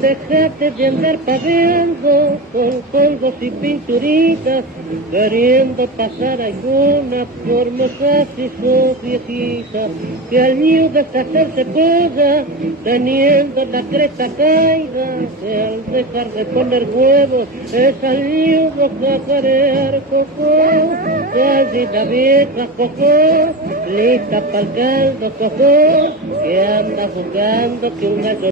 Dejate de andar padeando con colgos y pinturitas, queriendo pasar alguna por mozas y sos viejita, que al niño deshacerse pueda, teniendo la cresta caída, que al dejar de poner huevos es al niño sacarear cocó, gallina vieja cocó, lista pa'l caldo cocó, que anda jugando que un gallo